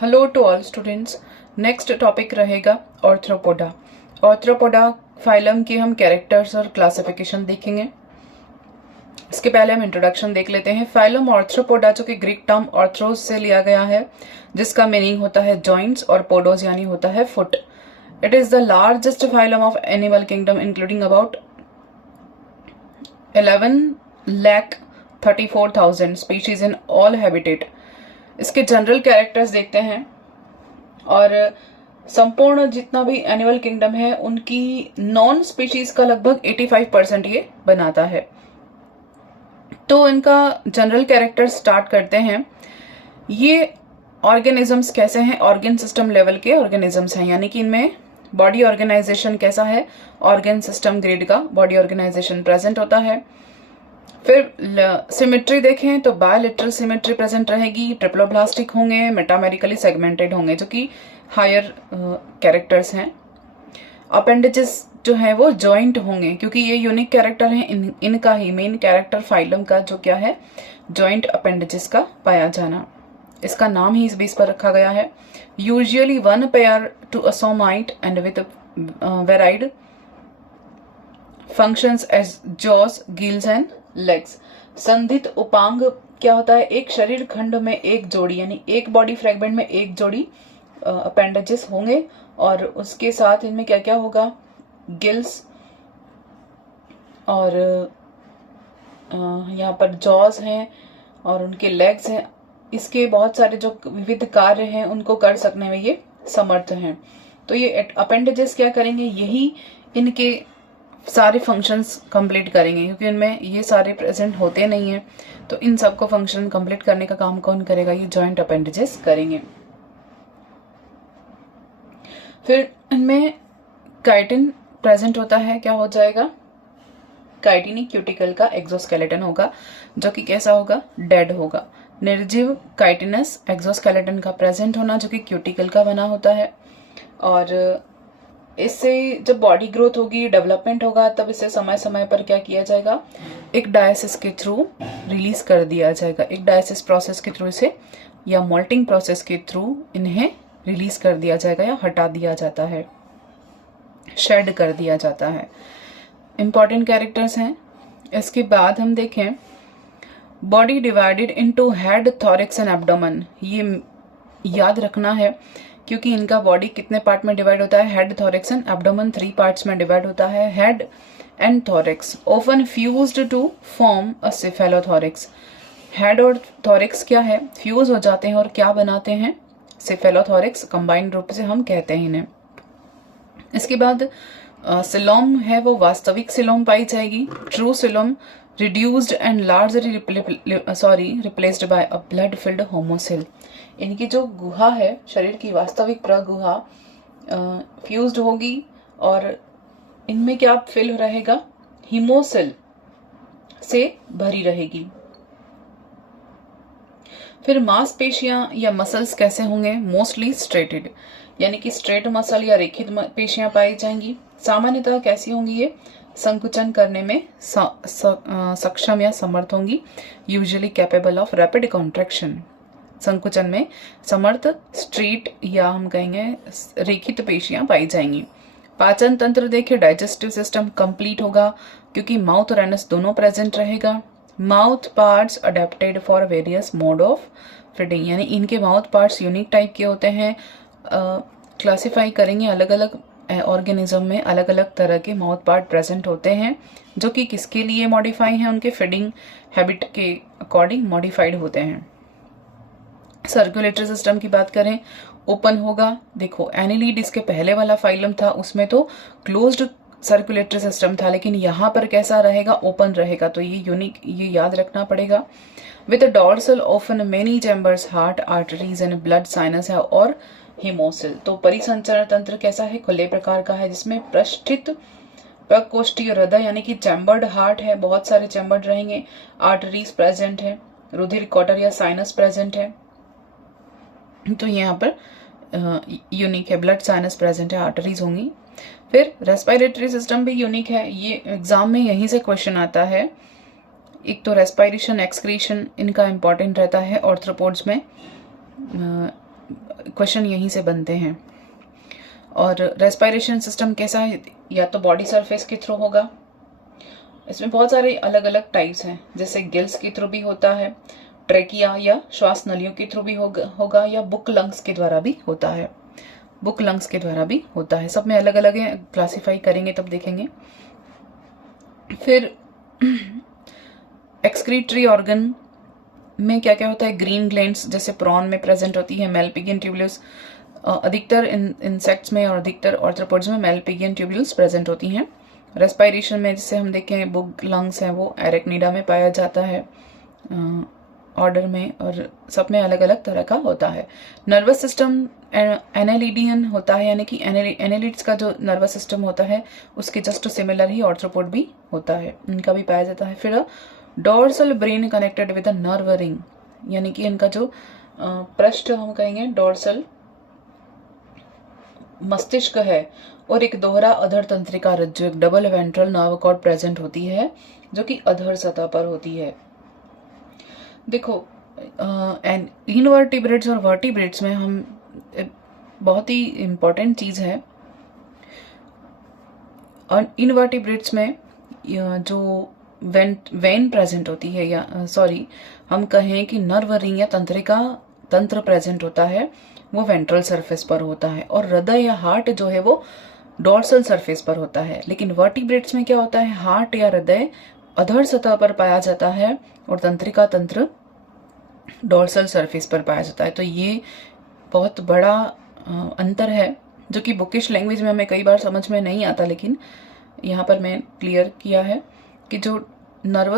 Hello to all students. Next topic रहेगा Arthropoda. Arthropoda phylum के हम कैरेक्टर्स और क्लासिफिकेशन देखेंगे। इसके पहले हम इंट्रोडक्शन देख लेते हैं। फाइलम ऑर्थ्रोपोडा जो कि ग्रीक टर्म ऑर्थ्रोस से लिया गया है, जिसका मीनिंग होता है जॉइंट्स, और पोडोस यानी होता है foot. It is the largest phylum of animal kingdom including about 11,34,000 species in all habitat. इसके जनरल कैरेक्टर्स देखते हैं, और संपूर्ण जितना भी एनिमल किंगडम है उनकी नॉन स्पीशीज का लगभग 85% ये बनाता है। तो इनका जनरल कैरेक्टर स्टार्ट करते हैं। ये ऑर्गेनिजम्स कैसे हैं? ऑर्गन सिस्टम लेवल के ऑर्गेनिजम्स हैं, यानी कि इनमें बॉडी ऑर्गेनाइजेशन कैसा है? ऑर्गन सिस्टम ग्रेड का बॉडी ऑर्गेनाइजेशन प्रेजेंट होता है। फिर सिमेट्री देखें तो बायलेटरल सिमेट्री प्रेजेंट रहेगी, ट्रिप्लोब्लास्टिक होंगे, मेटामेरिकली सेगमेंटेड होंगे, जो कि हायर कैरेक्टर्स हैं। अपेंडेजेस जो है वो जॉइंट होंगे, क्योंकि ये यूनिक कैरेक्टर है इनका ही मेन कैरेक्टर फाइलम का जो क्या है, जॉइंट अपेंडेजेस का पाया जाना। इसका नाम ही इस बेस पर रखा गया है। Usually one pair to a somite and with varied functions as jaws, gills and legs. संधित उपांग क्या होता है? एक शरीर खंड में एक जोड़ी, यानी एक बॉडी फ्रेगमेंट में एक जोड़ी अपेंडेजेस होंगे, और उसके साथ इनमें क्या क्या होगा? गिल्स, और यहाँ पर जॉज हैं और उनके लेग्स हैं। इसके बहुत सारे जो विविध कार्य हैं उनको कर सकने में ये समर्थ हैं। तो ये अपेंडेजेस क्या करेंगे? यही इनके सारे फंक्शंस कंप्लीट करेंगे, क्योंकि इनमें ये सारे प्रेजेंट होते नहीं हैं। तो इन सबको फंक्शन कंप्लीट करने का काम कौन करेगा? ये जॉइंट अपेंडेजेस करेंगे। फिर इनमें काइटिन प्रेजेंट होता है। क्या हो जाएगा? काइटिनी क्यूटिकल का एक्सोस्केलेटन होगा, जो कि कैसा होगा? डेड होगा। निर्जीव काइटिनस एक्सोस्केलेटन का प्रेजेंट होना, जो कि क्यूटिकल का बना होता है। और इससे जब बॉडी ग्रोथ होगी, डेवलपमेंट होगा, तब इसे समय समय पर क्या किया जाएगा? एक डायसिस के थ्रू रिलीज कर दिया जाएगा। एक डायसिस प्रोसेस के थ्रू इसे, या मोल्टिंग प्रोसेस के थ्रू इन्हें रिलीज कर दिया जाएगा, या हटा दिया जाता है, शेड कर दिया जाता है। इंपॉर्टेंट कैरेक्टर्स हैं। इसके बाद हम देखें, body divided into head, thorax and abdomen. ये याद रखना है, क्योंकि इनका बॉडी कितने पार्ट में डिवाइड होता है? Head, thorax and abdomen 3 parts में डिवाइड होता है। Head and thorax often fused to form a cephalothorax. Head और थॉरिक्स क्या है? फ्यूज हो जाते हैं और क्या बनाते हैं? सिफेलोथॉरिक्स कंबाइंड रूप से हम कहते हैं इन्हें। इसके बाद सिलोम है वो वास्तविक सिलोम पाई जाएगी। True coelom reduced and largely replaced by a blood filled haemocoel. इनकी जो गुहा है, शरीर की वास्तविक प्रगुहा, फ्यूज्ड होगी, और इनमें क्या फिल रहेगा? हीमोसिल से भरी रहेगी। फिर मांसपेशियां या मसल्स कैसे होंगे? मोस्टली स्ट्रेटेड, यानी कि स्ट्रेट मसल या रेखित पेशियां पाई जाएंगी। सामान्यतः कैसी होंगी? ये संकुचन करने में सक्षम या समर्थ होंगी। Usually capable of rapid contraction. संकुचन में समर्थ स्ट्रेट या हम कहेंगे रेखित पेशियां पाई जाएंगी। पाचन तंत्र देखिए, डाइजेस्टिव सिस्टम कंप्लीट होगा, क्योंकि माउथ और एनस दोनों प्रेजेंट रहेगा। Mouth parts adapted for various mode of feeding, यानी इनके माउथ पार्ट्स यूनिक टाइप के होते हैं। क्लासिफाई करेंगे, अलग अलग ऑर्गेनिज्म में अलग अलग तरह के माउथ पार्ट प्रेजेंट होते हैं, जो कि किसके लिए मॉडिफाई हैं? उनके फीडिंग हैबिट के अकॉर्डिंग मॉडिफाइड होते हैं। सर्कुलेटरी सिस्टम की बात करें, ओपन होगा। देखो एनिलीड इसके पहले वाला फाइलम था, उसमें तो क्लोज्ड सर्कुलेटरी सिस्टम था, लेकिन यहाँ पर कैसा रहेगा? ओपन रहेगा। तो ये यूनिक, ये याद रखना पड़ेगा। With dorsal open many chambers, heart, arteries and blood sinus है, और हिमोसिल। तो परिसंचरण तंत्र कैसा है? खुले प्रकार का है, जिसमें पृष्ठित प्रकोष्ठीय हृदय यानी कि चैम्बर्ड हार्ट है, बहुत सारे चैम्बर्ड रहेंगे। आर्टरीज प्रेजेंट है, रुधिर कॉटर या साइनस प्रेजेंट है। तो यहाँ पर यूनिक है, ब्लड साइनस प्रेजेंट है, आर्टरीज होंगी। फिर रेस्पिरेटरी सिस्टम भी यूनिक है, ये एग्जाम में यहीं से क्वेश्चन आता है। एक तो रेस्पिरेशन, एक्सक्रीशन इनका इंपॉर्टेंट रहता है ऑर्थ्रोपोड्स में। क्वेश्चन यहीं से बनते हैं। और रेस्पिरेशन सिस्टम कैसा है, या तो बॉडी सरफेस के थ्रू होगा, इसमें बहुत सारे अलग अलग टाइप्स हैं, जैसे गिल्स के थ्रू भी होता है, ट्रेकिया या श्वास नलियों के थ्रू भी होगा या बुक लंग्स के द्वारा भी होता है, बुक लंग्स के द्वारा भी होता है। सब में अलग अलग है, क्लासिफाई करेंगे तब देखेंगे। फिर एक्सक्रीटरी ऑर्गन में क्या क्या होता है, ग्रीन ग्लैंड्स जैसे प्रॉन में प्रेजेंट होती है, मेलपिगियन ट्यूबुलस अधिकतर इंसेक्ट्स में और अधिकतर ऑर्थ्रोपोड्स में मेलपिगियन ट्यूबुलस प्रेजेंट होती हैं। रेस्पिरेशन में जैसे हम देखें बुक लंग्स हैं वो एरेक्निडा में पाया जाता है ऑर्डर में, और सब में अलग अलग तरह का होता है। नर्वस सिस्टम एनालिडियन होता है, यानी कि एनालिड्स का जो नर्वस सिस्टम होता है उसके जस्ट सिमिलर ही ऑर्थ्रोपोड भी होता है, इनका भी पाया जाता है। फिर dorsal brain connected with a nerve ring, यानी कि इनका जो पृष्ठ हम कहेंगे डोर्सल मस्तिष्क है, और एक दोहरा अधर तंत्रिका रज्जु, एक double ventral nerve cord present होती है जो कि अधर सतह पर होती है। देखो इनवर्टिब्रेट्स और वर्टिब्रेट्स में हम बहुत ही इंपॉर्टेंट चीज है, और इनवर्टिब्रेट्स में जो वेन प्रेजेंट होती है, या हम कहें कि नर्व रिंग या तंत्रिका तंत्र प्रेजेंट होता है, वो वेंट्रल सरफेस पर होता है, और हृदय या हार्ट जो है वो डोर्सल सरफेस पर होता है। लेकिन वर्टिब्रेट्स में क्या होता है, हार्ट या हृदय अधर सतह पर पाया जाता है और तंत्रिका तंत्र डोर्सल सरफेस पर पाया जाता है। तो ये बहुत बड़ा अंतर है जो कि बुकिश लैंग्वेज में हमें कई बार समझ में नहीं आता, लेकिन यहाँ पर मैं क्लियर किया है कि जो नर्व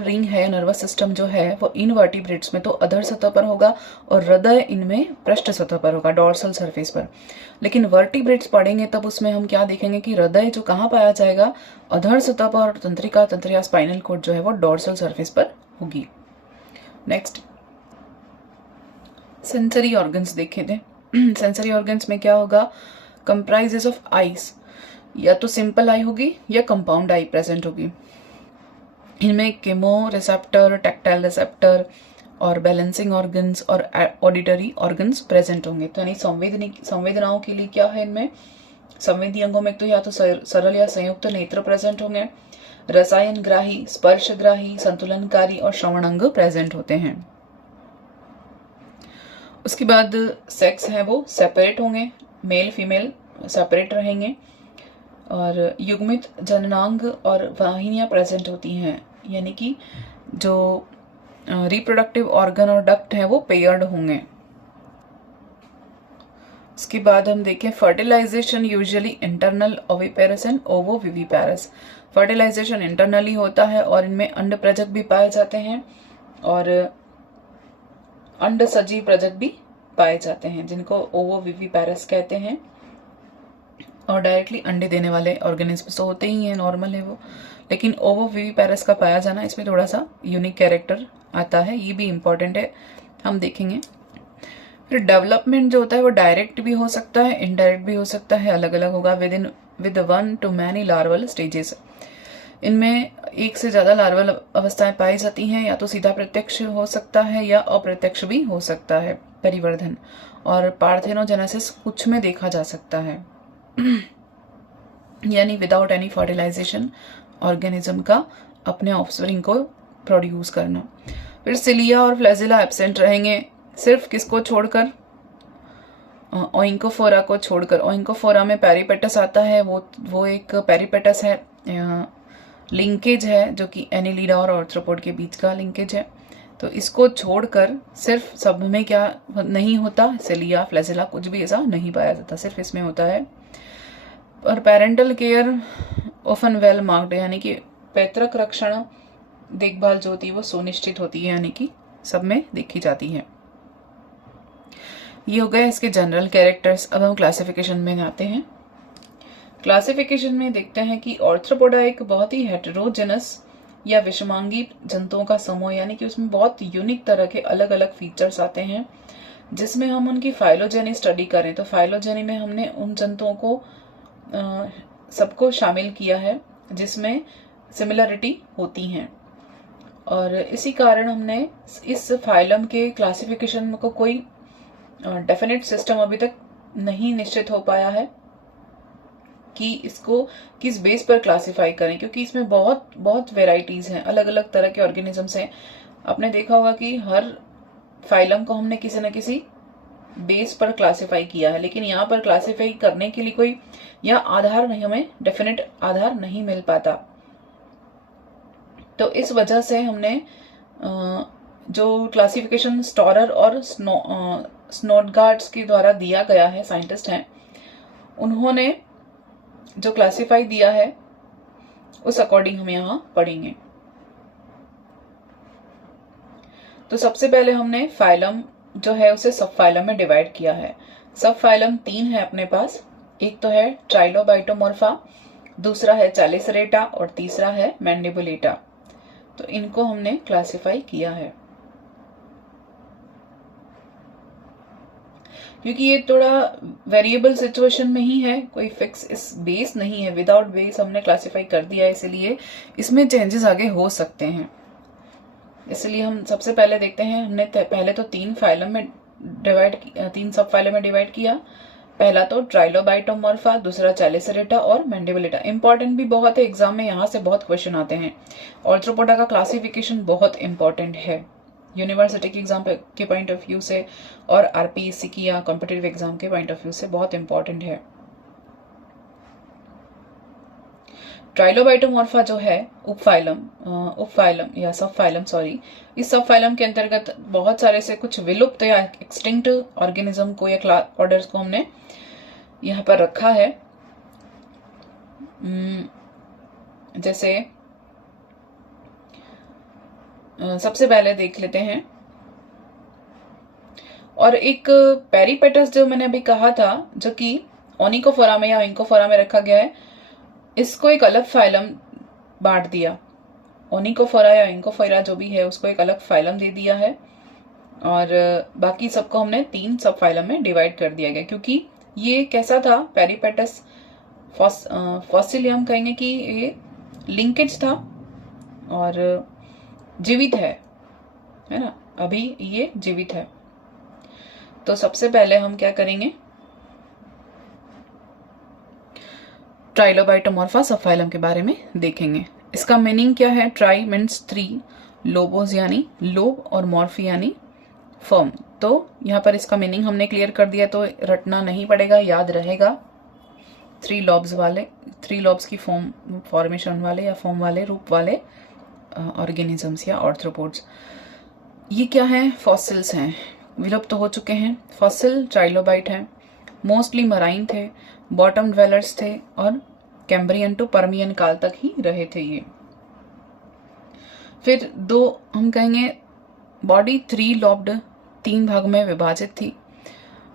रिंग है, नर्वस सिस्टम जो है वो इनवर्टिब्रेट्स में तो अधर सतह पर होगा और हृदय इनमें पृष्ठ सतह पर होगा, डोर्सल सरफेस पर। लेकिन वर्टिब्रेट्स पढ़ेंगे तब उसमें हम क्या देखेंगे कि हृदय जो कहाँ पाया जाएगा, अधर सतह पर, और तंत्रिका तंत्र या स्पाइनल कॉर्ड जो है वो डोर्सल सरफेस पर होगी। नेक्स्ट सेंसरी ऑर्गन्स देखे थे। सेंसरी ऑर्गन्स में क्या होगा, कंप्राइजेस ऑफ आईज, या तो सिंपल आई होगी या कंपाउंड आई प्रेजेंट होगी। इनमें केमो रिसेप्टर, टैक्टाइल रिसेप्टर और बैलेंसिंग ऑर्गन्स और ऑडिटरी ऑर्गन्स प्रेजेंट होंगे। तो यानी संवेदनाओं के लिए क्या है, इनमें संवेदी अंगों में तो या तो सरल या संयुक्त नेत्र प्रेजेंट होंगे, रसायन ग्राही, स्पर्श ग्राही, संतुलनकारी और श्रवण अंग प्रेजेंट होते हैं। उसके बाद सेक्स है वो सेपरेट होंगे, मेल फीमेल सेपरेट रहेंगे, और युग्मित जननांग और वाहिनियां प्रेजेंट होती हैं, यानी कि जो रिप्रोडक्टिव ऑर्गन और डक्ट है वो पेयर्ड होंगे। उसके बाद हम देखें fertilisation usually internal oviparous and ovoviviparous. Fertilisation internally होता है और इनमें अंड प्रजक भी पाए जाते हैं और अंड सजी प्रजक भी पाए जाते हैं, जिनको ओवोविविपेरस कहते हैं, और डायरेक्टली अंडे देने वाले ऑर्गेनिज्म तो होते ही हैं, नॉर्मल है वो। लेकिन ओवोविविपेरस का पाया जाना, इसमें थोड़ा सा यूनिक कैरेक्टर आता है, ये भी इंपॉर्टेंट है, हम देखेंगे। फिर डेवलपमेंट जो होता है वो डायरेक्ट भी हो सकता है, इनडायरेक्ट भी हो सकता है, अलग अलग होगा with 1 to many larval stages. इनमें एक से ज्यादा लार्वल अवस्थाएं पाई जाती हैं, या तो सीधा प्रत्यक्ष हो सकता है या अप्रत्यक्ष भी हो सकता है परिवर्धन, और पार्थेनोजेनेसिस कुछ में देखा जा सकता है यानी विदाउट एनी फर्टिलाइजेशन ऑर्गेनिज्म का अपने ऑफस्प्रिंग को प्रोड्यूस करना। फिर सिलिया और फ्लैजिला एब्सेंट रहेंगे, सिर्फ किसको छोड़कर, ओइंकोफोरा को छोड़कर। ओइंकोफोरा में पेरिपेटस आता है, वो एक पेरिपेटस है, लिंकेज है जो कि एनिलिडा और आर्थ्रोपोड के बीच का लिंकेज है। तो इसको छोड़कर सिर्फ सब में क्या नहीं होता, सिलिया फ्लैजिला कुछ भी ऐसा नहीं पाया जाता, सिर्फ इसमें होता है। और parental care often well marked, यानी कि पैतृक रक्षण देखभाल जो होती है वो सुनिश्चित होती है, यानी कि सब में देखी जाती है। ये हो गए इसके जनरल कैरेक्टर्स। अब हम क्लासिफिकेशन में आते हैं। क्लासिफिकेशन में देखते हैं कि ऑर्थ्रोपोडा एक बहुत ही हेटेरोजेनस या विषमांगी जंतुओं का समूह, यानी कि उसमें बहुत यूनिक तरह के अलग अलग फीचर्स आते हैं। जिसमें हम उनकी फाइलोजेनी स्टडी करें तो फाइलोजेनी में हमने उन जंतुओं को सबको शामिल किया है जिसमें सिमिलरिटी होती हैं, और इसी कारण हमने इस फाइलम के क्लासिफिकेशन को कोई डेफिनेट सिस्टम अभी तक नहीं निश्चित हो पाया है कि इसको किस बेस पर क्लासिफाई करें, क्योंकि इसमें बहुत बहुत वेराइटीज हैं, अलग अलग तरह के ऑर्गेनिजम्स हैं। आपने देखा होगा कि हर फाइलम को हमने किसी न किसी बेस पर क्लासिफाई किया है, लेकिन यहाँ पर क्लासिफाई करने के लिए कोई या आधार नहीं, हमें डेफिनेट आधार नहीं मिल पाता। तो इस वजह से हमने जो क्लासिफिकेशन स्टोरर और स्नोडगार्ड्स के द्वारा दिया गया है, साइंटिस्ट हैं, उन्होंने जो क्लासिफाई दिया है उस अकॉर्डिंग हम यहाँ पढ़ेंगे। तो सबसे पहले हमने फाइलम जो है उसे सब फाइलम में डिवाइड किया है। सब फाइलम 3 है अपने पास। एक तो है ट्राइलोबाइटोमॉर्फा, दूसरा है चैलिसरेटा और तीसरा है मैंडिबुलेटा। तो इनको हमने क्लासिफाई किया है। क्योंकि ये थोड़ा वेरिएबल सिचुएशन में ही है, कोई फिक्स इस बेस नहीं है, विदाउट बेस हमने क्लासिफाई कर दिया है, इसलिए इसमें चेंजेस आगे हो सकते हैं। इसलिए हम सबसे पहले देखते हैं, हमने पहले तो 3 फाइलम में डिवाइड, 3 सब फाइलम में डिवाइड किया। पहला तो ट्राइलोबाइटोमॉर्फा, दूसरा चैलिसरेटा और मैंडिबुलेटा। इंपॉर्टेंट भी बहुत है, एग्जाम में यहाँ से बहुत क्वेश्चन आते हैं। ऑर्थ्रोपोडा का क्लासिफिकेशन बहुत इंपॉर्टेंट है, यूनिवर्सिटी के एग्जाम के पॉइंट ऑफ व्यू से और आरपीएससी की या कॉम्पिटिटिव एग्जाम के पॉइंट ऑफ व्यू से बहुत इंपॉर्टेंट है। ट्राइलोबाइटोमॉर्फा जो है उपफाइलम या सब फाइलम, सॉरी, इस सब फाइलम के अंतर्गत बहुत सारे से कुछ विलुप्त या एक्सटिंक्ट ऑर्गेनिज्म को या ऑर्डर्स को हमने यहाँ पर रखा है। जैसे सबसे पहले देख लेते हैं, और एक पेरीपेटस जो मैंने अभी कहा था, जो कि ओनिकोफोरा में या इंकोफोरा में रखा गया है, इसको एक अलग फाइलम बांट दिया। ओनिकोफोरा या इंकोफोरा जो भी है उसको एक अलग फाइलम दे दिया है, और बाकी सबको हमने 3 सब फाइलम में डिवाइड कर दिया गया। क्योंकि ये कैसा था, पेरीपेटस फॉसिलियम कहेंगे कि ये लिंकेज था और जीवित है ना, अभी ये जीवित है। तो सबसे पहले हम क्या करेंगे, ट्राइलोबाइटोमॉर्फा सब फाइलम के बारे में देखेंगे। इसका मीनिंग क्या है? ट्राई मीन्स 3, लोबोस यानी लोब और मॉर्फी यानी फर्म। तो यहाँ पर इसका मीनिंग हमने क्लियर कर दिया, तो रटना नहीं पड़ेगा, याद रहेगा। 3 लॉब्स वाले, 3 लॉब्स की फॉर्मेशन वाले या फॉर्म वाले, रूप वाले ऑर्गेनिजम्स या ऑर्थ्रोपोड्स। ये क्या है? फॉसिल्स हैं, विलुप्त तो हो चुके हैं। फॉसिल ट्राइलोबाइट हैं, मोस्टली मराइन थे, बॉटम ड्वेलर्स थे और कैम्ब्रियन टू पर्मियन काल तक ही रहे थे ये। फिर 2 हम कहेंगे, बॉडी 3 लॉब्ड, 3 भाग में विभाजित थी,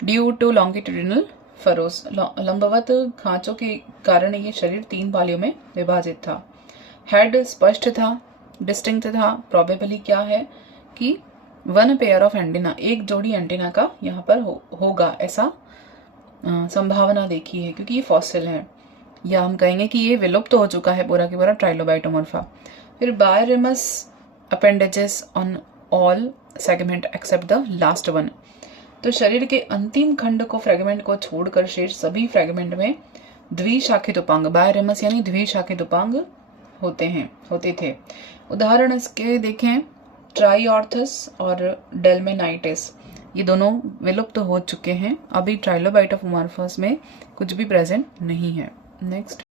ड्यू टू लॉन्गिट्यूडिनल फरोस, लंबवत खांचों के कारण ये शरीर 3 पालियों में विभाजित था। हेड स्पष्ट था, डिस्टिंक्ट था। प्रोबेबली क्या है कि 1 पेयर ऑफ एंटीना, एक जोड़ी एंटीना का यहाँ पर होगा, ऐसा संभावना देखी है, क्योंकि ये फॉसिल है। या हम कहेंगे कि ये विलुप्त हो चुका है पूरा के पूरा ट्राइलोबाइटोमॉर्फा। फिर biramous appendages on all segment except the last one. तो शरीर के अंतिम खंड को, फ्रेगमेंट को छोड़कर शेष सभी फ्रेगमेंट में द्विशाखित उपांग, बायोरेमस यानी द्विशाखित उपांग होते थे। उदाहरण इसके देखें, ट्राईऑर्थस और डेल्मेनाइटिस, ये दोनों विलुप्त हो चुके हैं। अभी ट्राइलोबाइटोमॉर्फस में कुछ भी प्रेजेंट नहीं है। नेक्स्ट,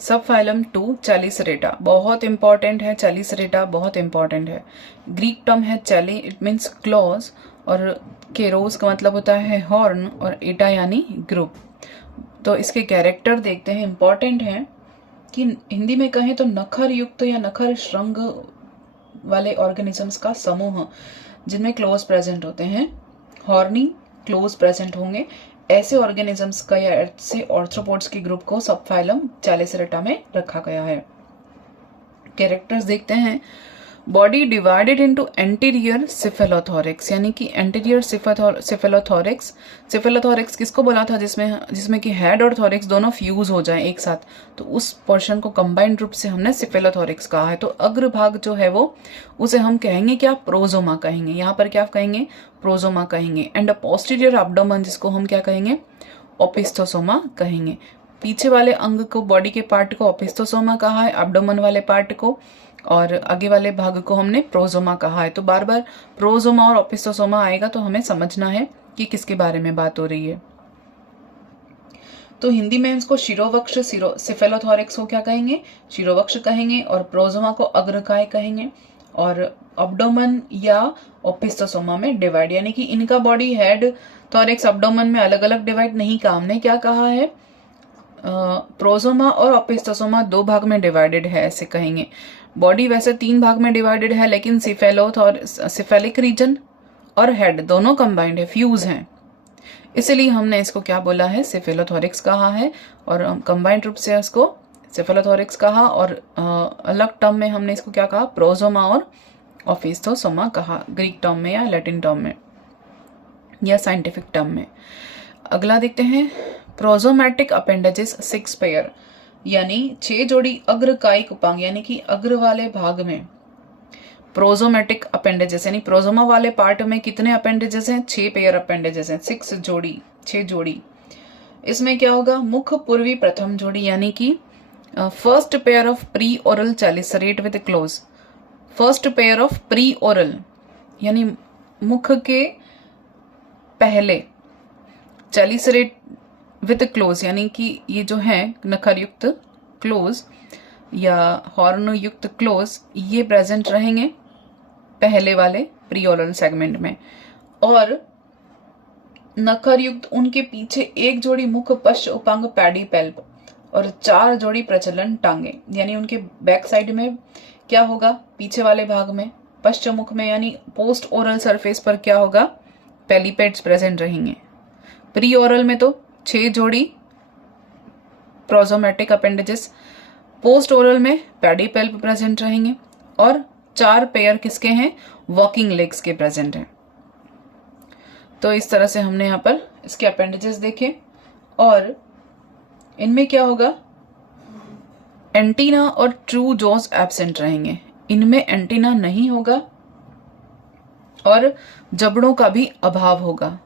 सब फाइलम 2 चैलिसरेटा, बहुत इंपॉर्टेंट है। चैलिसरेटा बहुत इंपॉर्टेंट है। ग्रीक टर्म है चैली, इट मीन्स क्लॉज, और केरोस का मतलब होता है हॉर्न, और एटा यानी ग्रुप। तो इसके कैरेक्टर देखते हैं, इंपॉर्टेंट है कि हिंदी में कहें तो नखर युक्त या नखर श्रृंग वाले ऑर्गेनिजम्स का समूह जिनमें क्लोज प्रेजेंट होते हैं, हॉर्नी क्लोज प्रेजेंट होंगे, ऐसे ऑर्गेनिजम्स का या ऐसे ऑर्थ्रोपोड्स के ग्रुप को सबफाइलम चैलिसरेटा में रखा गया है। कैरेक्टर्स देखते हैं, बॉडी डिवाइडेड इनटू एंटीरियर सिफेलोथोरिक्स, यानी कि एंटीरियर सिफेलोथोरिक्स। सिफेलोथोरिक्स किसको बोला था? जिसमें कि हेड और थोरिक्स दोनों फ्यूज हो जाएं एक साथ, तो उस पोर्शन को कंबाइंड रूप से हमने सिफेलोथोरिक्स कहा है। तो अग्रभाग जो है वो, उसे हम कहेंगे क्या? प्रोजोमा कहेंगे। यहाँ पर क्या कहेंगे? प्रोजोमा कहेंगे। एंड पोस्टीरियर एब्डोमेन, जिसको हम क्या कहेंगे? ओपिस्थोसोमा कहेंगे। पीछे वाले अंग को, बॉडी के पार्ट को ओपिस्थोसोमा कहा है, एब्डोमेन वाले पार्ट को, और आगे वाले भाग को हमने प्रोजोमा कहा है। तो बार बार प्रोजोमा और ओपिस्थोसोमा आएगा तो हमें समझना है कि किसके बारे में बात हो रही है। तो हिंदी में इसको शिरोवक्ष सिफेलोथोरिक्स को क्या कहेंगे? शिरोवक्ष कहेंगे, और प्रोजोमा को अग्रकाय कहेंगे, और अब्डोमेन या ओपिस्थोसोमा में डिवाइड, यानी कि इनका बॉडी हेड, थोरिक्स, अब्डोमेन में अलग अलग डिवाइड नहीं का हमने क्या कहा है? प्रोजोमा और ओपिस्थोसोमा 2 भाग में डिवाइडेड है, ऐसे कहेंगे। बॉडी वैसे 3 भाग में डिवाइडेड है, लेकिन सिफेलिक रीजन और हेड दोनों कंबाइंड है, फ्यूज हैं, इसलिए हमने इसको क्या बोला है? सिफेलोथोरिक्स कहा है, और कंबाइंड रूप से इसको सिफेलोथोरिक्स कहा, और अलग टर्म में हमने इसको क्या कहा? प्रोजोमा और ओपिस्थोसोमा कहा, ग्रीक टर्म में या लैटिन टर्म में या साइंटिफिक टर्म में। अगला देखते हैं, प्रोजोमैटिक अपेंडेजेस 6 पेयर, यानी 6 जोड़ी अग्रकायिक उपांग, यानी कि अग्र वाले भाग में प्रोजोमैटिक अपेंडेजेस, यानी प्रोजोमा वाले पार्ट में कितने अपेंडेजेस हैं? 6 पेयर अपेंडेजेस हैं, 6 जोड़ी। इसमें क्या होगा? मुख पूर्वी प्रथम जोड़ी, यानी कि first pair of pre oral chelicerate with claws. First pair of pre oral, यानी मुख के पहले, चैलिसरेट विद क्लोज, यानी कि ये जो है नखर युक्त क्लोज या हॉर्न युक्त क्लोज, ये प्रेजेंट रहेंगे पहले वाले प्रीओरल सेगमेंट में, और नखर युक्त उनके पीछे 1 जोड़ी मुख पश्च उपांग पैडीपेल्प, और 4 जोड़ी प्रचलन टांगे, यानी उनके बैक साइड में क्या होगा? पीछे वाले भाग में, पश्च मुख में, यानी पोस्ट ओरल सरफेस पर क्या होगा? पेलीपेड्स प्रेजेंट रहेंगे। प्री ओरल में तो 6 जोड़ी प्रोजोमैटिक अपेंडेजेस, पोस्ट ओरल में पैडीपेल्प प्रेजेंट रहेंगे, और 4 पेयर किसके हैं? वॉकिंग लेग्स के प्रेजेंट हैं। तो इस तरह से हमने यहाँ पर इसके अपेंडेजेस देखे, और इनमें क्या होगा? एंटीना और ट्रू जॉज एब्सेंट रहेंगे, इनमें एंटीना नहीं होगा, और जबड़ों का भी अभाव होगा।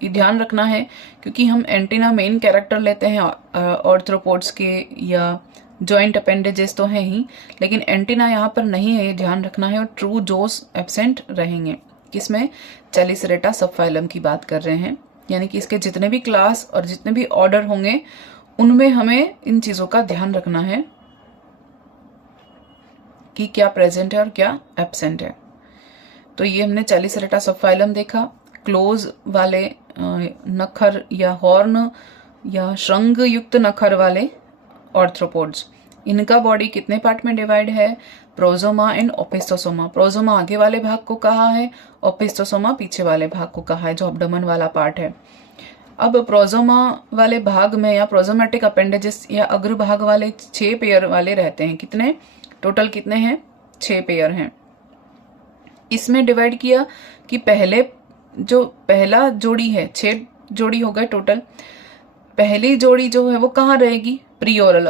ये ध्यान रखना है, क्योंकि हम एंटीना मेन कैरेक्टर लेते हैं ऑर्थ्रोपोड्स के, या जॉइंट अपेंडेजेस तो हैं ही, लेकिन एंटीना यहाँ पर नहीं है, ये ध्यान रखना है। और ट्रू जोस एब्सेंट रहेंगे, किसमें? चैलिसरेटा सबफाइलम की बात कर रहे हैं, यानी कि इसके जितने भी क्लास और जितने भी ऑर्डर होंगे उनमें हमें इन चीजों का ध्यान रखना है कि क्या प्रेजेंट है और क्या एब्सेंट है। तो ये हमने चैलिसरेटा सबफाइलम देखा, क्लोज वाले नखर या हॉर्न या श्रृंग युक्त नखर वाले ऑर्थ्रोपोड्स, इनका बॉडी कितने पार्ट में डिवाइड है? प्रोजोमा एंड ओपिस्थोसोमा। प्रोजोमा आगे वाले भाग को कहा है, ओपिस्थोसोमा पीछे वाले भाग को कहा है, जो अब्डोमेन वाला पार्ट है। अब प्रोजोमा वाले भाग में या प्रोजोमैटिक अपेंडेजेस या अग्र भाग वाले 6 पेयर वाले रहते हैं। कितने टोटल? कितने हैं? 6 पेयर हैं। इसमें डिवाइड किया कि पहला जोड़ी है, 6 जोड़ी हो गए टोटल। पहली जोड़ी जो है वो कहाँ रहेगी? प्री ओरल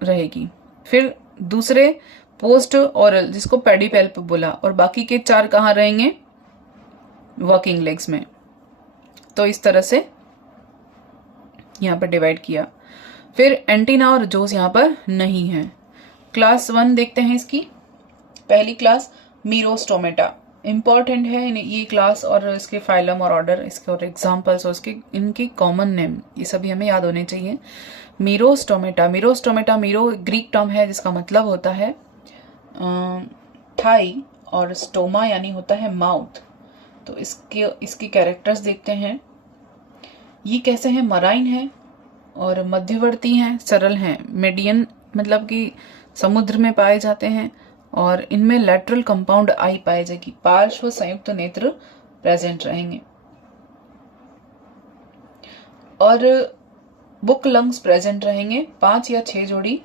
रहेगी। फिर दूसरे पोस्ट ओरल, जिसको पेडीपेल्प बोला, और बाकी के 4 कहाँ रहेंगे? वॉकिंग लेग्स में। तो इस तरह से यहाँ पर डिवाइड किया। फिर एंटीना और जोस यहाँ पर नहीं है। क्लास 1 देखते हैं इसकी। पहली क्लास मीरोस्टोमेटा, इंपॉर्टेंट है ये क्लास, और इसके फाइलम और ऑर्डर, इसके और एग्जांपल्स और इसके इनके कॉमन नेम, ये सभी हमें याद होने चाहिए। मीरोस्टोमेटा, मीरो ग्रीक टर्म है जिसका मतलब होता है थाई, और स्टोमा यानी होता है माउथ। तो इसके कैरेक्टर्स देखते हैं। ये कैसे हैं? मराइन है और मध्यवर्ती हैं, सरल हैं। मीडियन मतलब कि समुद्र में पाए जाते हैं, और इनमें लैटरल कंपाउंड आई पाए जाएगी, पार्श्व संयुक्त नेत्र प्रेजेंट रहेंगे, और बुक लंग्स प्रेजेंट रहेंगे। 5 या 6 जोड़ी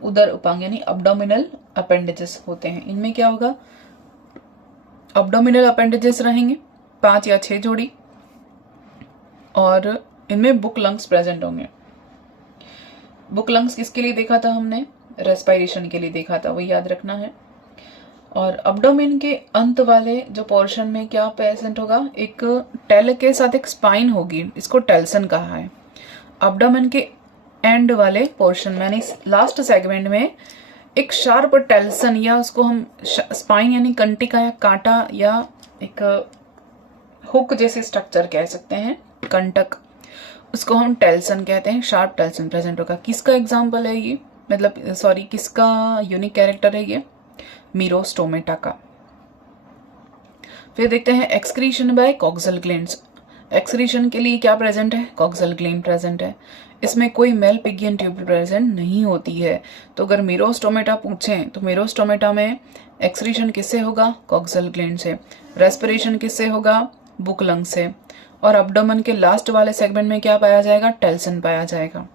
उदर उपांग यानी अब्डोमिनल अपेंडेजेस होते हैं। इनमें क्या होगा, अब्डोमिनल अपेंडेजेस रहेंगे 5 या 6 जोड़ी, और इनमें बुक लंग्स प्रेजेंट होंगे। बुक लंग्स किसके लिए देखा था हमने, रेस्पिरेशन के लिए देखा था, वो याद रखना है। और अब्डोमेन के अंत वाले जो पोर्शन में क्या प्रेजेंट होगा, एक टेल के साथ एक स्पाइन होगी, इसको टेल्सन कहा है। अब्डोमेन के एंड वाले पोर्शन में यानी लास्ट सेगमेंट में एक शार्प टेल्सन, या उसको हम स्पाइन यानी कंटिका या कांटा या एक हुक जैसे स्ट्रक्चर कह सकते हैं, कंटक, उसको हम टेल्सन कहते हैं। शार्प टेल्सन प्रेजेंट होगा। किसका एग्जाम्पल है ये, मतलब सॉरी किसका यूनिक कैरेक्टर है ये, मीरोस्टोमेटा का। फिर देखते हैं excretion by coxal glands. Excretion के लिए क्या प्रेजेंट है, कॉक्सल ग्लैंड प्रेजेंट है। इसमें कोई मेल पिगियन ट्यूब प्रेजेंट नहीं होती है। तो अगर मीरोस्टोमेटा पूछें तो मीरोस्टोमेटा में एक्सक्रीशन किससे होगा, कॉक्सल ग्लैंड से। रेस्पिरेशन किससे होगा, बुक लंग से। और अब्डोमेन के लास्ट वाले सेगमेंट में क्या पाया जाएगा, टेल्सन पाया जाएगा।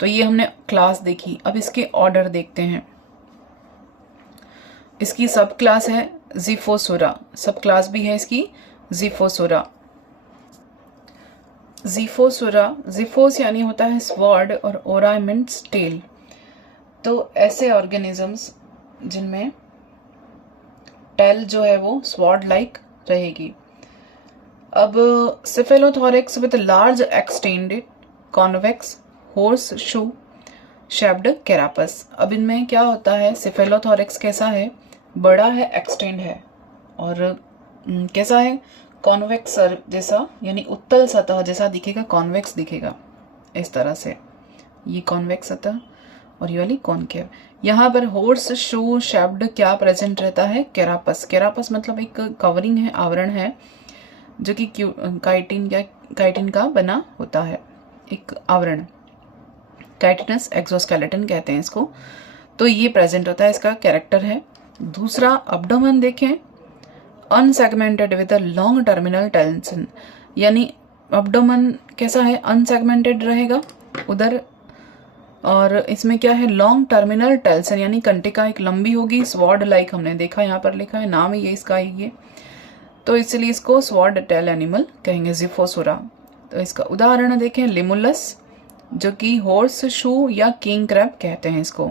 तो ये हमने क्लास देखी। अब इसके ऑर्डर देखते हैं। इसकी सब क्लास है ज़िफोसुरा, सब क्लास भी है इसकी ज़िफोसुरा। ज़िफोसुरा, ज़िफोस यानी होता है स्वॉर्ड और ओरा मीन्स टेल। तो ऐसे ऑर्गेनिजम्स जिनमें टेल जो है वो स्वॉर्ड लाइक रहेगी। अब cephalothorax with large extended convex horse shoe shaped carapace. अब इनमें क्या होता है, सिफेलोथोरेक्स कैसा है, बड़ा है, एक्सटेंड है, और कैसा है, कॉन्वेक्स जैसा यानी उत्तल सतह जैसा दिखेगा, कॉन्वेक्स दिखेगा इस तरह से। ये कॉन्वेक्स सतह और ये वाली कॉनकेव। यहाँ पर हॉर्स शू शेप्ड क्या प्रेजेंट रहता है, कैरापस। कैरापस मतलब एक कवरिंग है, आवरण है, जो कि काइटिन का बना होता है, एक आवरण, काइटिनस एक्सोस्केलेटन कहते हैं इसको। तो ये प्रेजेंट होता है, इसका कैरेक्टर है। दूसरा अब्डोमेन देखें, unsegmented with a long terminal telson, यानी अब्डोमेन कैसा है, अनसेगमेंटेड रहेगा उधर, और इसमें क्या है, लॉन्ग टर्मिनल टेल्सन यानी कंटिका एक लंबी होगी, स्वॉर्ड लाइक हमने देखा, यहाँ पर लिखा है, नाम ही ये इसका ये, तो इसलिए इसको स्वॉर्ड टेल एनिमल कहेंगे, ज़िफोसुरा। तो इसका उदाहरण देखें, लिमुलस जो कि हॉर्स शू या किंग क्रैब कहते हैं इसको।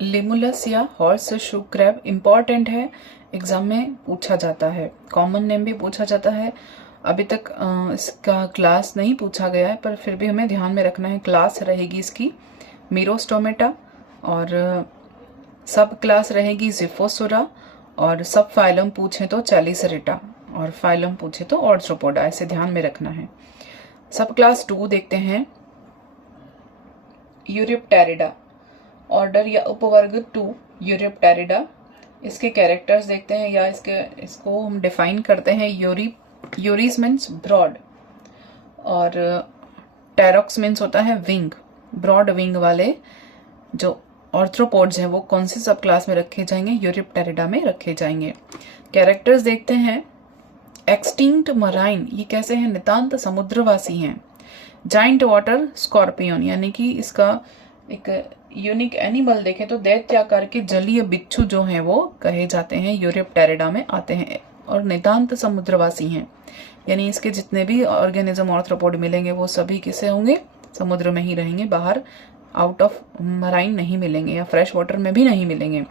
लिमुलस या हॉर्स शू क्रैब इंपॉर्टेंट है, एग्जाम में पूछा जाता है, कॉमन नेम भी पूछा जाता है। अभी तक इसका क्लास नहीं पूछा गया है, पर फिर भी हमें ध्यान में रखना है। क्लास रहेगी इसकी मीरोस्टोमेटा, और सब क्लास रहेगी ज़िफोसुरा, और सब फाइलम पूछे तो चैलिसरिटा, और फाइलम पूछे तो ऑर्थ्रोपोडा, ऐसे ध्यान में रखना है। सब क्लास 2 देखते हैं, यूरिप्टेरिडा, ऑर्डर या उपवर्ग 2 यूरिप्टेरिडा। इसके कैरेक्टर्स देखते हैं, या इसको हम डिफाइन करते हैं। यूरिस मीन्स ब्रॉड, और टेरोक्स मीन्स होता है विंग। ब्रॉड विंग वाले जो ऑर्थ्रोपोड्स हैं वो कौन सी सब क्लास में रखे जाएंगे, यूरिप्टेरिडा में रखे जाएंगे। कैरेक्टर्स देखते हैं, एक्सटिंक्ट मराइन, ये कैसे हैं, नितांत समुद्रवासी हैं। जाइंट वाटर स्कॉर्पियन, यानी कि इसका एक यूनिक एनिमल देखें तो दैत्याकार के जलीय बिच्छू जो हैं वो कहे जाते हैं, यूरिप्टेरिडा में आते हैं, और नितांत समुद्रवासी हैं, यानी इसके जितने भी ऑर्गेनिज्म ऑर्थ्रोपोड मिलेंगे वो सभी किसे होंगे, समुद्र में ही रहेंगे, बाहर आउट ऑफ मराइन नहीं मिलेंगे, या फ्रेश वाटर में भी नहीं मिलेंगे।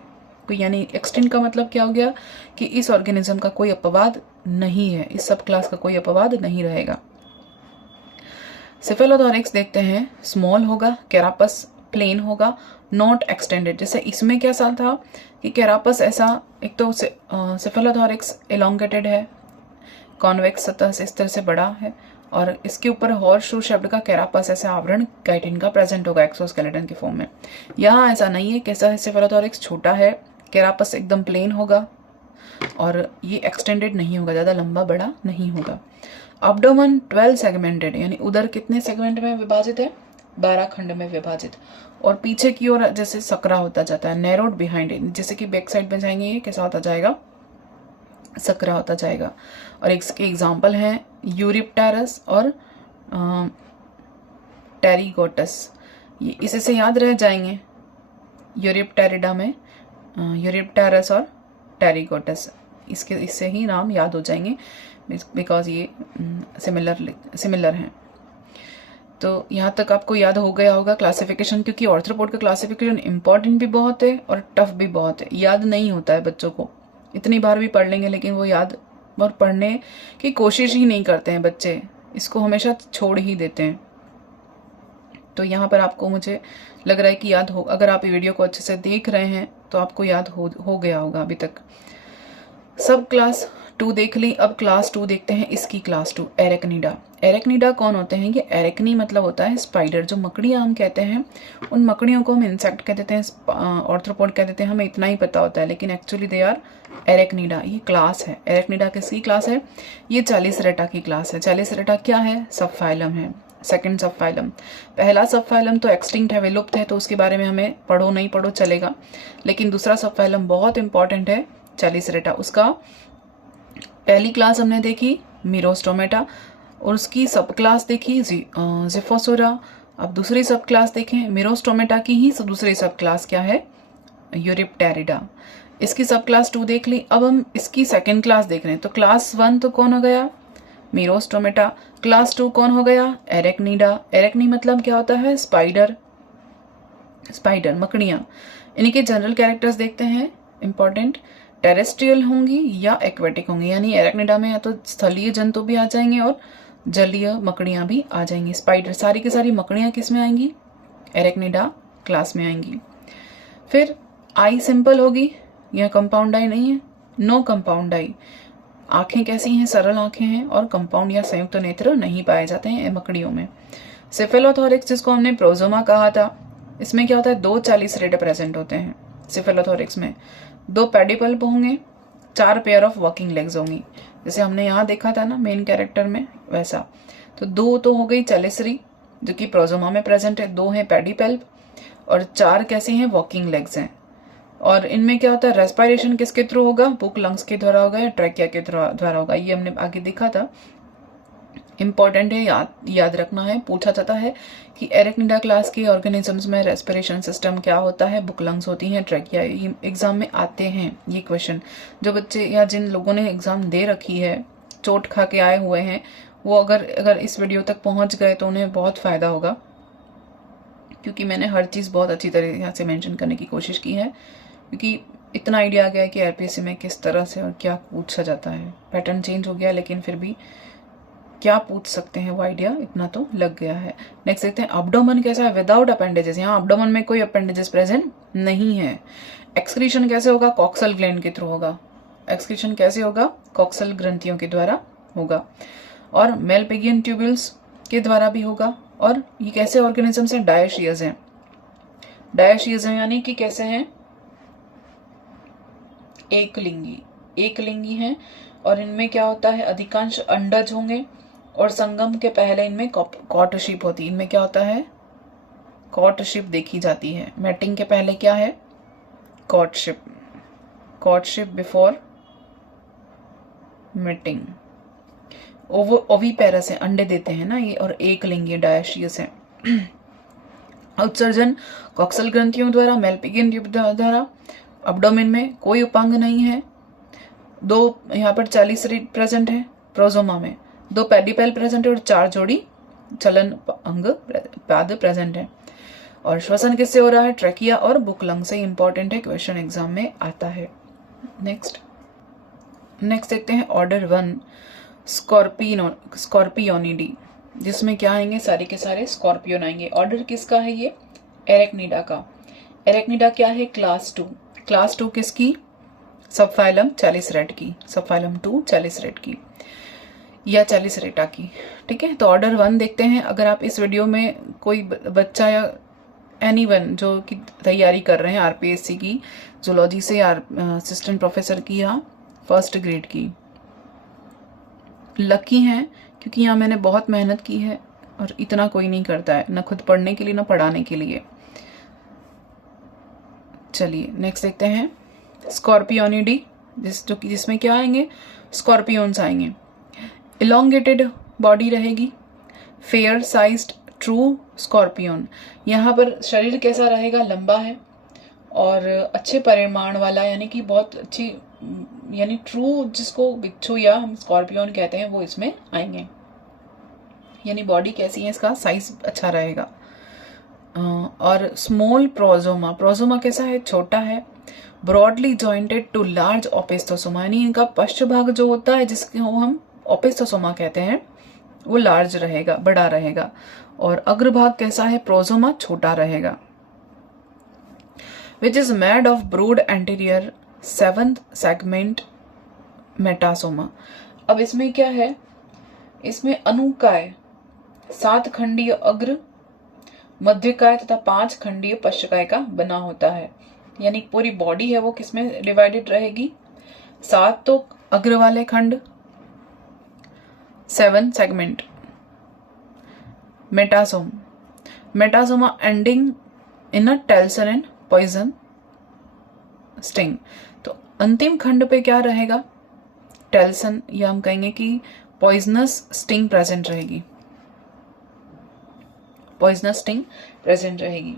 तो यानी एक्सटिंक्ट का मतलब क्या हो गया कि इस ऑर्गेनिज्म का कोई अपवाद नहीं है, इस सब क्लास का कोई अपवाद नहीं रहेगा। सिफेलोथोरेक्स देखते हैं, स्मॉल होगा, कैरापस प्लेन होगा, नॉट एक्सटेंडेड। जैसे इसमें क्या सा था कि कैरापस ऐसा, एक तो सिफेलोथोरेक्स एलोंगेटेड है, कॉन्वेक्स सतह से इस तरह से बड़ा है, और इसके ऊपर हॉर्स शू शब्द का कैरापस ऐसा आवरण काइटिन का प्रेजेंट होगा एक्सोस्केलेटन के फॉर्म में। यहाँ ऐसा नहीं है, कैसा है, सिफेलोथोरेक्स छोटा है, कैरापस एकदम प्लेन होगा, और ये एक्सटेंडेड नहीं होगा, ज़्यादा लंबा बड़ा नहीं होगा। अब्डोमेन 12 सेगमेंटेड, यानी उधर कितने सेगमेंट में विभाजित है, 12 खंड में विभाजित, और पीछे की ओर जैसे सकरा होता जाता है, नैरोड बिहाइंड, जैसे कि बैक साइड में जाएंगे ये कैसा होता जाएगा, सकरा होता जाएगा। और इसके एग्जाम्पल हैं यूरिप्टेरस और टेरिगोटस। ये इसी से याद रह जाएंगे। यूरिप्टेरिडा में यूरिप्टेरस और टेरिकोटस, इससे ही नाम याद हो जाएंगे बिकॉज ये सिमिलर हैं। तो यहाँ तक आपको याद हो गया होगा क्लासिफिकेशन, क्योंकि ऑर्थ्रोपोड का क्लासिफिकेशन इंपॉर्टेंट भी बहुत है और टफ भी बहुत है। याद नहीं होता है बच्चों को, इतनी बार भी पढ़ लेंगे लेकिन वो याद और पढ़ने की कोशिश ही नहीं करते हैं बच्चे, इसको हमेशा छोड़ ही देते हैं। तो यहाँ पर आपको मुझे लग रहा है कि याद हो, अगर आप ये वीडियो को अच्छे से देख रहे हैं तो आपको याद हो गया होगा अभी तक। सब क्लास 2 देख ली, अब क्लास 2 देखते हैं। इसकी क्लास 2 एरेक्निडा। एरेक्निडा कौन होते हैं? ये एरेक्नी मतलब होता है स्पाइडर, जो मकड़ियाँ हम कहते हैं उन मकड़ियों को हम इंसेक्ट कह देते हैं, ऑर्थ्रोपोड कह देते हैं, हमें इतना ही पता होता है, लेकिन एक्चुअली दे आर एरेक्निडा। ये क्लास है, एरेक्निडा किसकी क्लास है? ये चैलिसरेटा की क्लास है। चैलिसरेटा क्या है? सब फाइलम है, सेकंड सब फाइलम। पहला सब फाइलम तो एक्सटिंक्ट है, विलुप्त है, तो उसके बारे में हमें पढ़ो नहीं पढ़ो चलेगा, लेकिन दूसरा सब फाइलम बहुत इंपॉर्टेंट है, चैलिसरेटा। उसका पहली क्लास हमने देखी मीरोस्टोमेटा और उसकी सब क्लास देखी जिफोसोरा। अब दूसरी सब क्लास देखें, मीरोस्टोमेटा की ही दूसरी सब क्लास क्या है? यूरिप्टेरिडा। इसकी सब क्लास 2 देख ली, अब हम इसकी सेकेंड क्लास देख रहे हैं। तो क्लास 1 तो कौन हो गया? मीरोस्टोमेटा। क्लास 2 कौन हो गया? एरेक्निडा। एरेक्नी मतलब क्या होता है? स्पाइडर, स्पाइडर मकड़ियाँ। इनके जनरल कैरेक्टर्स देखते हैं इंपॉर्टेंट, टेरेस्ट्रियल होंगी या एक्वेटिक होंगी, यानी एरेक्निडा में या तो स्थलीय जंतु भी आ जाएंगे और जलीय मकड़ियाँ भी आ जाएंगी। स्पाइडर, सारी की सारी मकड़ियाँ किस में आएंगी? एरेक्निडा क्लास में आएंगी। फिर आई सिंपल होगी, यह कंपाउंड आई नहीं है, नो कंपाउंड आई। आंखें कैसी हैं? सरल आंखें हैं और कंपाउंड या संयुक्त नेत्र नहीं पाए जाते हैं मकड़ियों में। सिफेलोथोरिक्स जिसको हमने प्रोजोमा कहा था, इसमें क्या होता है? 2 चैलिसरेटा प्रेजेंट होते हैं सिफेलोथोरिक्स में। 2 पेडिपल्प होंगे, 4 पेयर ऑफ वर्किंग लेग्स होंगी, जैसे हमने यहाँ देखा था ना मेन कैरेक्टर में वैसा। तो 2 तो हो गई चैलिसरी जो कि प्रोजोमा में प्रेजेंट है, 2 है पेडिपल्प और 4 कैसी हैं? वर्किंग लेग्स हैं। और इनमें क्या होता है? रेस्पिरेशन किसके थ्रू होगा? बुक लंग्स के द्वारा होगा या ट्रैकिया के द्वारा होगा, ये हमने आगे देखा था। इंपॉर्टेंट है, याद रखना है, पूछा जाता है कि एरेक्निडा क्लास के ऑर्गेनिजम्स में रेस्पिरेशन सिस्टम क्या होता है? बुक लंग्स होती हैं, ट्रैकिया। एग्जाम में आते हैं ये क्वेश्चन। जो बच्चे या जिन लोगों ने एग्जाम दे रखी है, चोट खा के आए हुए हैं, वो अगर इस वीडियो तक पहुंच गए तो उन्हें बहुत फायदा होगा, क्योंकि मैंने हर चीज़ बहुत अच्छी तरह से मेंशन करने की कोशिश की है, क्योंकि इतना आइडिया आ गया है कि आरपीएससी में किस तरह से और क्या पूछा जाता है। पैटर्न चेंज हो गया लेकिन फिर भी क्या पूछ सकते हैं वो आइडिया इतना तो लग गया है। नेक्स्ट देखते हैं अब्डोमन कैसा है? Without appendages. यहाँ अब्डोमन में कोई अपेंडेजेस प्रेजेंट नहीं है। एक्सक्रीशन कैसे होगा? कॉक्सल ग्लैंड के थ्रू होगा। एक्सक्रीशन कैसे होगा? कॉक्सल ग्रंथियों के द्वारा होगा और मेलपिगियन ट्यूब्यूल्स के द्वारा भी होगा। और ये कैसे ऑर्गेनिजम्स हैं? डायोशियस हैं। डायोशियस हैं यानी कि कैसे हैं? एकलिंगी हैं। और इनमें क्या होता है? अधिकांश अंडज होंगे और संगम के पहले इनमें कॉर्टशिप होती है। इनमें क्या होता है? कॉर्टशिप देखी जाती है। मैटिंग के पहले क्या है? Courtship. Courtship before matting. Oviparous है, अंडे देते हैं ना ये, और एकलिंगी डायोशियस है। उत्सर्जन कॉक्सल ग्रंथियों द्वारा, मेलपिगियन ट्यूब द्वारा। अब्डोमेन में कोई उपांग नहीं है। 2 यहाँ पर चैलिसरी प्रेजेंट है प्रोजोमा में, 2 पेडिपेल प्रेजेंट है और 4 जोड़ी चलन अंग पाद प्रेजेंट है। और श्वसन किससे हो रहा है? ट्रैकिया और बुक लंग से। इंपॉर्टेंट है, क्वेश्चन एग्जाम में आता है। नेक्स्ट देखते हैं ऑर्डर 1 स्कॉर्पियोनिडी, जिसमें क्या आएंगे? सारे के सारे स्कॉर्पियन आएंगे। ऑर्डर किसका है? ये एरेक्निडा का। एरेक्निडा क्या है? क्लास 2। क्लास 2 किसकी? सब फाइलम चैलिसरेट की। सब फाइलम 2 चैलिसरेट की या चैलिसरेटा की। ठीक है, तो ऑर्डर 1 देखते हैं। अगर आप इस वीडियो में कोई बच्चा या एनीवन जो कि तैयारी कर रहे हैं आरपीएससी की, जूलॉजी से या असिस्टेंट प्रोफेसर की या फर्स्ट ग्रेड की, लकी हैं, क्योंकि यहाँ मैंने बहुत मेहनत की है और इतना कोई नहीं करता है, ना खुद पढ़ने के लिए ना पढ़ाने के लिए। चलिए नेक्स्ट देखते हैं स्कॉर्पियोनिडी, जिसमें क्या आएंगे? स्कॉर्पियोन्स आएंगे। इलोंगेटेड बॉडी रहेगी, फेयर साइज्ड ट्रू स्कॉर्पियन, यहाँ पर शरीर कैसा रहेगा, लंबा है और अच्छे परिमाण वाला, यानी कि बहुत अच्छी, यानी ट्रू जिसको बिच्छू या हम स्कॉर्पियन कहते हैं वो इसमें आएंगे। यानी बॉडी कैसी है, इसका साइज अच्छा रहेगा। और स्मॉल प्रोजोमा, प्रोजोमा कैसा है, छोटा है। ब्रॉडली जॉइंटेड टू लार्ज ओपेस्थोसोमा, यानी इनका पश्च भाग जो होता है जिसको हम ओपेस्थोसोमा कहते हैं वो लार्ज रहेगा, बड़ा रहेगा। और अग्रभाग कैसा है, प्रोजोमा छोटा रहेगा। Which is made of brood anterior 7th segment metasoma. अब इसमें क्या है, इसमें अनुकाय 7 खंडीय अग्र, मध्यकाय तथा 5 खंडीय पश्चकाय का बना होता है। यानी पूरी बॉडी है वो किसमें डिवाइडेड रहेगी, 7 तो अग्र वाले खंड, 7 segment metasome, metasoma ending in a telson and poison sting. तो अंतिम खंड पे क्या रहेगा, टेल्सन, या हम कहेंगे कि पॉइजनस स्टिंग प्रेजेंट रहेगी, पॉइजनस स्टिंग प्रेजेंट रहेगी।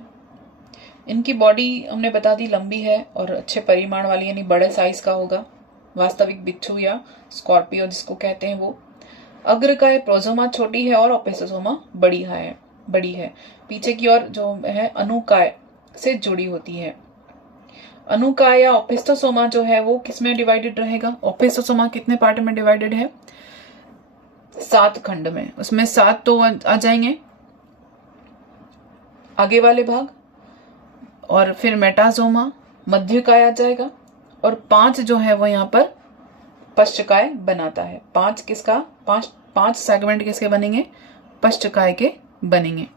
इनकी बॉडी हमने बता दी लंबी है और अच्छे परिमाण वाली, यानी बड़े साइज का होगा, वास्तविक बिच्छू या स्कॉर्पियो जिसको कहते हैं वो। अग्रकाय प्रोजोमा छोटी है और ओपेस्थोसोमा बड़ी है। पीछे की ओर जो है अनुकाय से जुड़ी होती है। अनुकाय या ओपेस्थोसोमा जो है वो किसमें डिवाइडेड रहेगा, ओपेस्थोसोमा कितने पार्ट में डिवाइडेड है, 7 खंड में। उसमें 7 तो आ जाएंगे आगे वाले भाग, और फिर मेटासोमा मध्यकाय आ जाएगा, और 5 जो है वो यहाँ पर पश्चकाय बनाता है। 5 किसका, 5 सेगमेंट किसके बनेंगे, पश्चकाय के बनेंगे।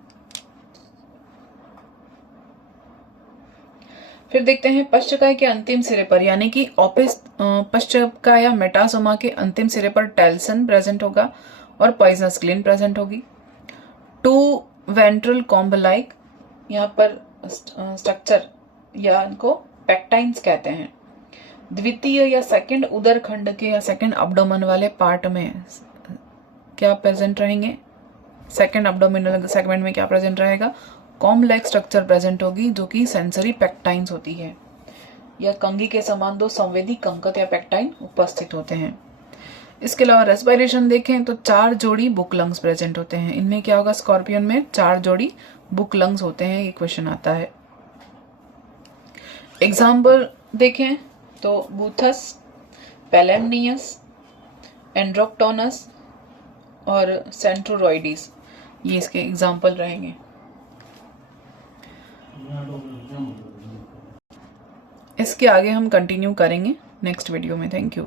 फिर देखते हैं पश्चकाय के अंतिम सिरे पर, यानी कि पश्चकाय या मेटासोमा के अंतिम सिरे पर टेल्सन प्रेजेंट होगा और पॉइजनस ग्लैंड प्रेजेंट होगी। 2 वेंट्रल कॉम्ब लाइक, यहाँ पर स्ट्रक्चर या इनको पेक्टाइन्स कहते हैं। द्वितीय या सेकंड उदर खंड के या सेकंड अब्डोमेन वाले पार्ट में क्या प्रेजेंट रहेंगे, सेकंड अब्डोमिनल सेगमेंट में क्या प्रेजेंट रहेगा, कॉम्ब लाइक स्ट्रक्चर प्रेजेंट होगी जो कि सेंसरी पेक्टाइन्स होती है। या कंघी के समान 2 संवेदी कंकत या पेक्टाइन उपस्थित होते हैं। इसके अलावा रेस्पिरेशन देखें तो 4 जोड़ी बुक लंग्स प्रेजेंट होते हैं। इनमें क्या होगा, स्कॉर्पियन में 4 जोड़ी बुक लंग्स होते हैं, ये क्वेश्चन आता है। एग्जाम्पल देखें तो बूथस, पेलेमनियस, एंड्रोक्टोनस और सेंट्रोरॉइडिस, ये इसके एग्जाम्पल रहेंगे। इसके आगे हम कंटिन्यू करेंगे नेक्स्ट वीडियो में। Thank you.